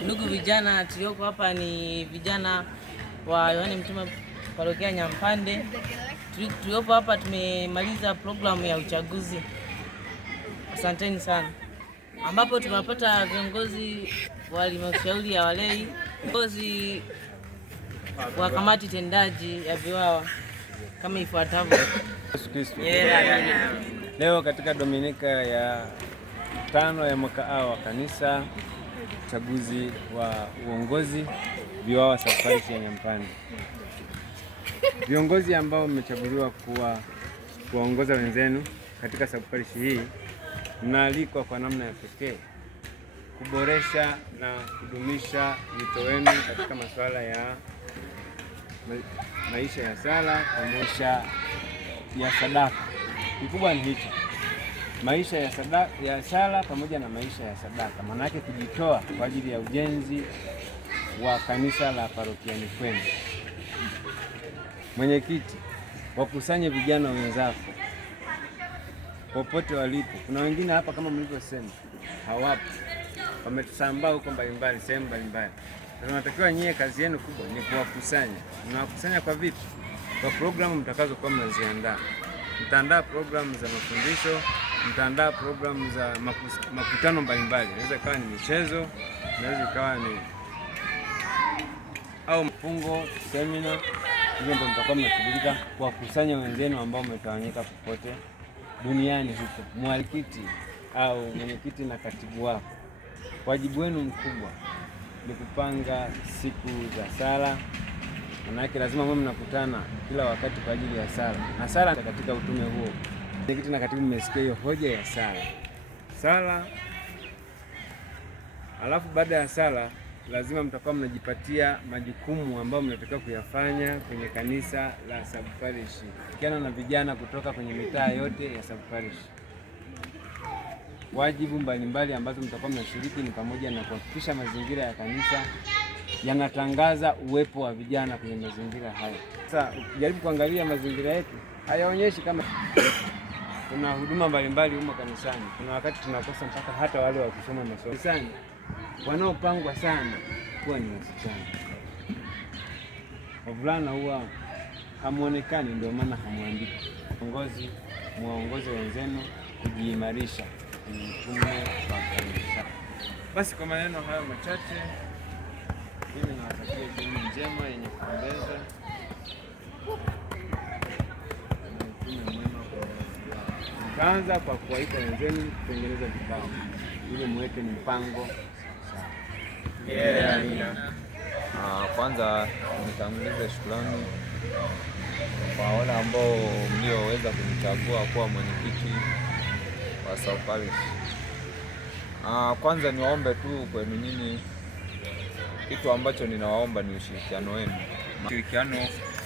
Ndugu vijana, tulioko hapa ni vijana wa Yohane Mtume parokia Nyampande. Tuliopo hapa tumemaliza programu ya uchaguzi. Asanteni sana. Ambapo tunapata viongozi wa halmashauri ya walei, viongozi wa kamati tendaji ya VIWAWA kama ifuatavyo. Leo katika Dominika ya 5 ya mwaka A wa kanisa, uchaguzi wa uongozi VIWAWA Sub-Parish ya Nyampande. Viongozi ambao mmechaguliwa kuwaongoza wenzenu katika Sub-Parish hii, mnaalikwa kwa namna ya pekee kuboresha na kudumisha wito wenu katika masuala ya maisha ya sala pamoja ya sadaka. Kikubwa ni hicho, maisha ya sala pamoja na maisha ya sadaka, maana yake kujitoa kwa ajili ya ujenzi wa kanisa la parokiani kwenu. Mwenyekiti, wakusanye vijana wenzako popote walipo. Kuna wengine hapa kama mlivyosema hawapo, wametusambaa huko mbalimbali, sehemu mbalimbali. Tunatakiwa nyie, kazi yenu kubwa ni kuwakusanya. Mnawakusanya kwa vipi? Kwa programu mtakazokuwa mnaziandaa. Mtaandaa programu za mafundisho, mtaandaa programu za makutano mbalimbali. Inaweza ikawa ni michezo, inaweza ikawa ni au mfungo, semina. Hivyo ndio mtakuwa mnashughulika kuwakusanya wenzenu ambao umetawanyika popote duniani huko. Mwenyekiti au mwenyekiti na katibu wako, wajibu wenu mkubwa ni kupanga siku za sala. Manake lazima mwe mnakutana kila wakati kwa ajili ya sala. Na sala katika utume huo, mwenyekiti na katibu mmesikia hiyo hoja ya sala. Alafu baada ya sala lazima mtakuwa mnajipatia majukumu ambayo mnatakiwa kuyafanya kwenye kanisa la Sub-Parish, kiana na vijana kutoka kwenye mitaa yote ya Sub-Parish. Wajibu mbalimbali ambazo mtakuwa mnashiriki ni pamoja na kuhakikisha mazingira ya kanisa yanatangaza uwepo wa vijana kwenye mazingira hayo. Sasa ukijaribu kuangalia mazingira yetu hayaonyeshi kama kuna huduma mbalimbali huko kanisani. Kuna wakati tunakosa mpaka hata wale wa kusoma masomo kanisani. Wanaopangwa sana huwa ni wasichana. Wavulana huwa hamuonekani, ndio maana hamuandiki. Viongozi, muwaongoze wenzenu kujiimarisha utume wa kanisa. Basi kwa maneno hayo machache, mimi nawatakia jioni njema yenye kupendeza. Kaanza kwa kuwaita wenzenu kutengeneza vikao ili muweke mpango. Kwanza nitangulize shukrani kwa wale ambao mlioweza kunichagua kuwa mwenyekiti wa Sub-Parish. Kwanza niwaombe tu kwenu nyinyi, kitu ambacho ninawaomba ni ushirikiano wenu. Ushirikiano,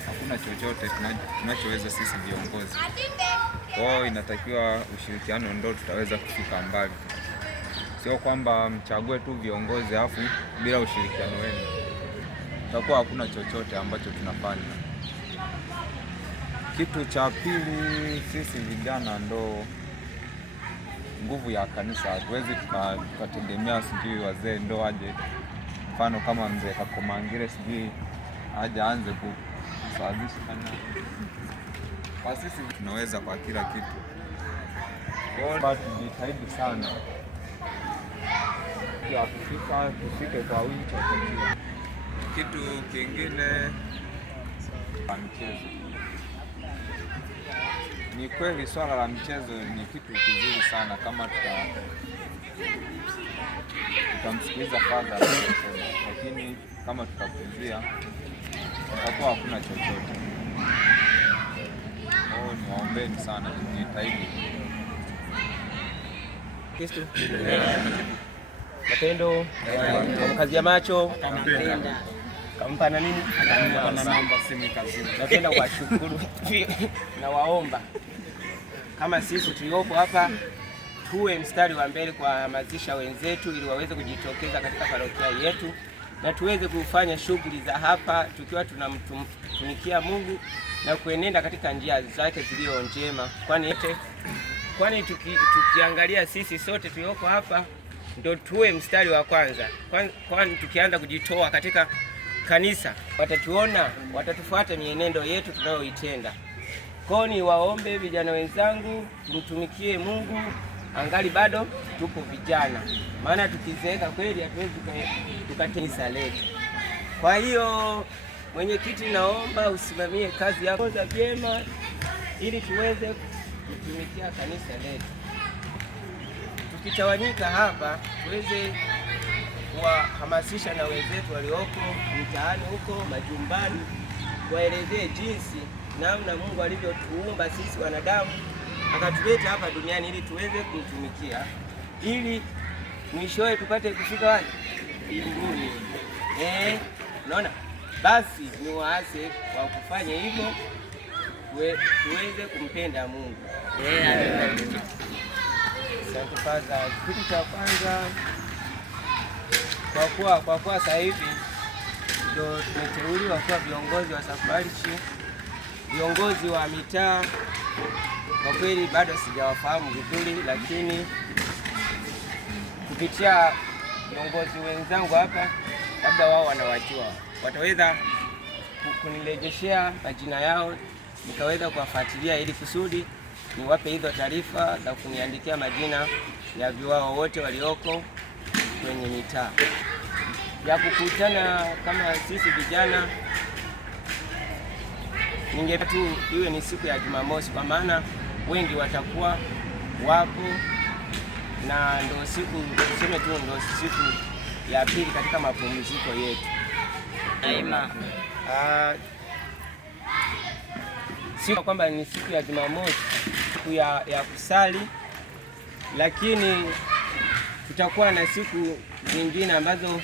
hakuna chochote tunachoweza sisi viongozi. Kwa hiyo inatakiwa ushirikiano ndio tutaweza kufika mbali. Sio kwamba mchague tu viongozi afu bila ushirikiano wenu tutakuwa hakuna chochote ambacho tunafanya. Kitu cha pili, sisi vijana ndo nguvu ya kanisa. Hatuwezi tukategemea sijui wazee ndo aje, mfano kama mzee Kakomangire sijui aje aanze kusawazisha kana. Kwa sisi tunaweza kwa kila kitu. Kwa tujitahidi sana ya tufike kwa wingi. Kitu kingine, michezo. Ni kweli swala la michezo ni kitu kizuri sana kama tutamsikiliza Father, lakini kama tutapuzia tutakuwa hakuna chochote. Niwaombeni sana, tujitahidi. Kristo matendo kazi ya macho kampa na nini. Napenda kuwashukuru na waomba kama sisi tuliopo hapa tuwe mstari wa mbele kuhamasisha wenzetu ili waweze kujitokeza katika parokia yetu na tuweze kufanya shughuli za hapa tukiwa tunamtumikia Mungu na kuenenda katika njia zake zilizo njema, kwani tukiangalia sisi sote tulioko hapa ndo tuwe mstari wa kwanza, kwani tukianza kujitoa katika kanisa watatuona, watatufuata mienendo yetu tunayoitenda. Kwa ni waombe vijana wenzangu, tumtumikie Mungu angali bado tupo vijana, maana tukizeeka kweli hatuwezi tukatenisa letu. Kwa hiyo mwenyekiti, naomba usimamie kazi yako za vyema ili tuweze kutumikia kanisa letu. Tukitawanyika hapa tuweze kuwahamasisha na wenzetu walioko mtaani huko majumbani, waelezee jinsi namna Mungu alivyotuumba sisi wanadamu akatuleta hapa duniani ili tuweze kumtumikia, ili mwishowe tupate kufika wapi? Mbinguni. Unaona? Basi ni waase wa kufanya hivyo tuweze kumpenda Mungu. Asante Father. Kitu cha kwanza, kwa kuwa sasa hivi ndio tumeteuliwa kuwa viongozi wa Safarishi, viongozi wa mitaa. Kwa kweli bado sijawafahamu vizuri, lakini kupitia viongozi wenzangu hapa, labda wao wanawajua, wataweza kunirejeshea majina yao nikaweza kuwafuatilia ili kusudi niwape hizo taarifa za kuniandikia majina ya viwao wote walioko kwenye mitaa ya kukutana kama sisi vijana. Ningependa tu iwe ni siku ya Jumamosi, kwa maana wengi watakuwa wapo na ndo siku tuseme tu ndo siku ya pili katika mapumziko yetu. Daima siku kwamba ni siku ya Jumamosi, siku ya kusali, lakini tutakuwa na siku zingine ambazo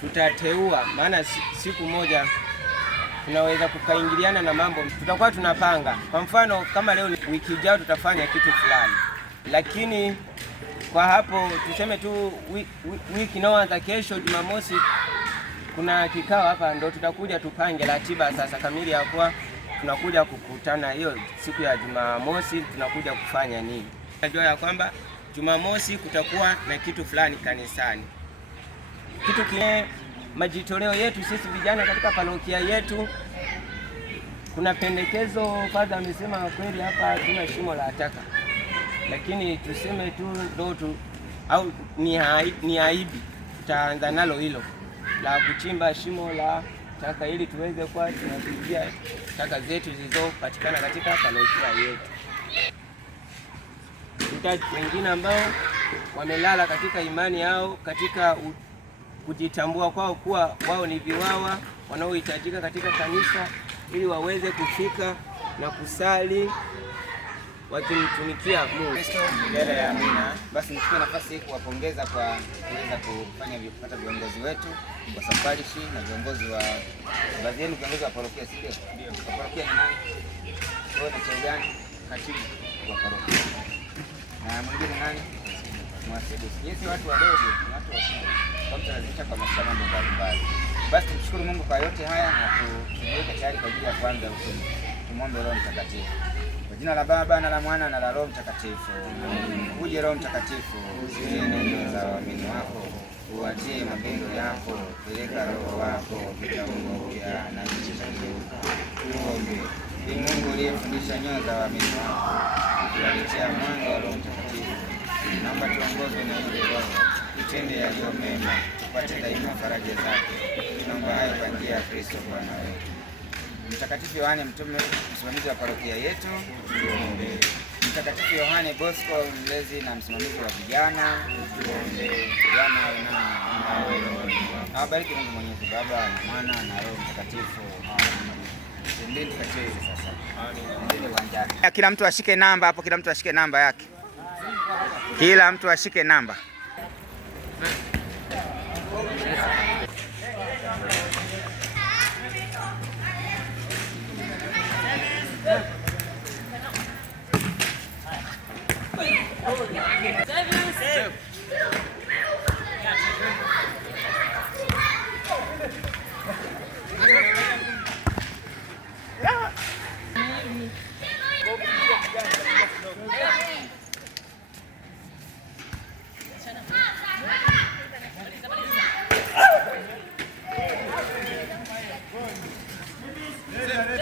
tutateua, maana siku moja tunaweza kukaingiliana na mambo tutakuwa tunapanga. Kwa mfano kama leo wiki ijayo tutafanya kitu fulani, lakini kwa hapo tuseme tu wiki inayoanza kesho Jumamosi kuna kikao hapa, ndo tutakuja tupange ratiba sasa kamili ya kuwa tunakuja kukutana hiyo siku ya Jumamosi tunakuja kufanya nini. Najua ya kwamba Jumamosi kutakuwa na kitu fulani kanisani, kitu kile majitoleo yetu sisi vijana katika parokia yetu. Kuna pendekezo, Padre amesema kweli hapa tuna shimo la taka, lakini tuseme tu ndo tu au ni aibu, tutaanza nalo hilo la kuchimba shimo la taka ili tuweze kuwa tunazuia taka zetu zilizopatikana katika parokia yetu. Wengine ambao wamelala katika imani yao, katika kujitambua kwao kuwa wao ni viwawa wanaohitajika katika kanisa ili waweze kufika na kusali wakimtumikia Mungu. Mbele ya Amina. Basi nichukue nafasi hii kuwapongeza kwa kuweza kupata viongozi wetu wa Safarishi na viongozi wa baadhi yenu, viongozi wa parokia. Ndio. Wa parokia ni nani? Wewe ni cheo gani? Katibu wa parokia. Na mwingine nani? Mwasibu. Sisi watu wadogo, watu wakubwa. Kwa mtalazimisha kwa mambo mbalimbali. Basi tumshukuru Mungu kwa yote haya na tujiweke tayari kwa ajili ya kuanza utume. Tumwombe Roho Mtakatifu. Kwa jina la Baba na la Mwana na la Roho Mtakatifu. Uje Roho Mtakatifu, usikie neno za waamini wako, uachie mapendo yako, peleka Roho wako, vitaungo upya na nchi zitageuka. Tuombe. Ee Mungu uliyefundisha nyoyo za waamini wako, utuletea mwanga wa Roho Mtakatifu. Naomba tuongozwe na yule Roho, tutende yaliyo mema, tupate daima faraja zake. Tunaomba hayo kwa njia ya Kristo Bwana wetu. Mtakatifu Yohane Mtume, msimamizi wa parokia yetu, tuombe. Mtakatifu Yohane Bosco, mlezi na msimamizi wa vijana, tuombe. Vijana awabariki Mungu Mwenyezi, Baba na Mwana na Roho Mtakatifu. Tendeni kacheze sasa. Tendeni uwanjani. Kila mtu ashike namba hapo, kila mtu ashike namba yake. Kila mtu ashike namba. Mzee